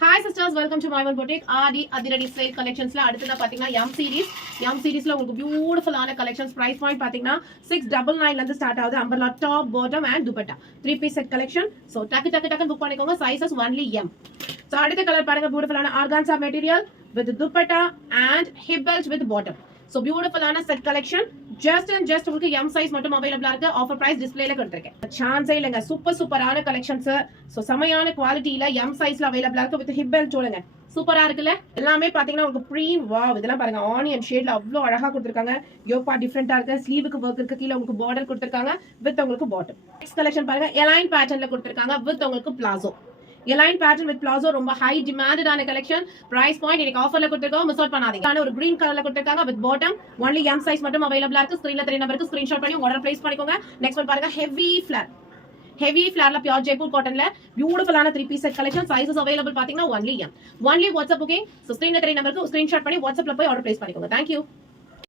Hi sisters, welcome to my one boutique. Adi Adiradi sale collections la அடுத்ததா பாத்தீங்கன்னா M series ல உங்களுக்கு பியூட்டிஃபுல்லான collections price point பாத்தீங்கன்னா 699 ல இருந்து ஸ்டார்ட் ஆகுது. umbrella top, bottom and dupatta 3 piece set collection. So டக்கு புக் பண்ணிக்கோங்க. sizes only M. So அடுத்த கலர் பாருங்க, பியூட்டிஃபுல்லான organza material with dupatta and hip belt with bottom. So பியூட்டிஃபுல்லான set collection just உங்களுக்கு M size மட்டும் அவைலபிளா இருக்கு. ஆஃபர் பிரைஸ் டிஸ்ப்ளேல கொடுத்திருக்கேன். சான்ஸே இல்லங்க. சூப்பரான கலெக்ஷன்ஸ். சோ செமையான குவாலிட்டில M சைஸ்ல அவைலபிளா இருக்கு வித் ஹிப் பெல்ட் சொல்லுங்க. சூப்பரா இருக்குல்ல? எல்லாமே பாத்தீங்கன்னா உங்களுக்கு ப்ரீம் வாவ். இதெல்லாம் பாருங்க, ஆனியன் ஷேட்ல அவ்வளவு அழகா கொடுத்திருக்காங்க. யோக் பார்ட் டிஃபரெண்டா இருக்கு. ஸ்லீவுக்கு வர்க் இருக்கு. கீழ உங்களுக்கு பார்டர் கொடுத்திருக்காங்க வித் உங்களுக்கு பாட்டம். நெக்ஸ்ட் கலெக்ஷன் பாருங்க, எலைன் பேட்டர்ன்ல கொடுத்திருக்காங்க வித் உங்களுக்கு palazzo. A-line pattern with palazzo ரொம்ப ஹை டிமாண்டடான கலெக்ஷன். பிரைஸ் பாயிண்ட் இன்னைக்கு ஆஃபர்ல கொடுத்திருக்கோம், மிஸ் அவுட் பண்ணாதீங்க. ஒரு கிரீன் கலர்ல கொடுத்திருக்காங்க with bottom. Only M size மட்டும் அவைலபிளா இருக்கு. ஸ்கிரீன்ல தெரிய நம்பருக்கு ஸ்கிரீன்ஷாட் பண்ணி ஆர்டர் பிளேஸ் பண்ணிக்கோங்க. நெக்ஸ்ட் ஒன் பாருங்க, ஹெவி ஃபிளர்ல பியூர் ஜெய்ப்பூர் காட்டன்ல பியூட்டிஃபுல்லான 3 piece set collection. Sizes available பாத்தீங்கன்னா only M. Only WhatsApp. Okay, so ஸ்கிரீன்ல தெரிய நம்பருக்கு ஸ்கிரீன்ஷாட் பண்ணி வாட்ஸ்அப்ல போய் ஆர்டர் பிளேஸ் பண்ணிக்கோங்க. Thank you.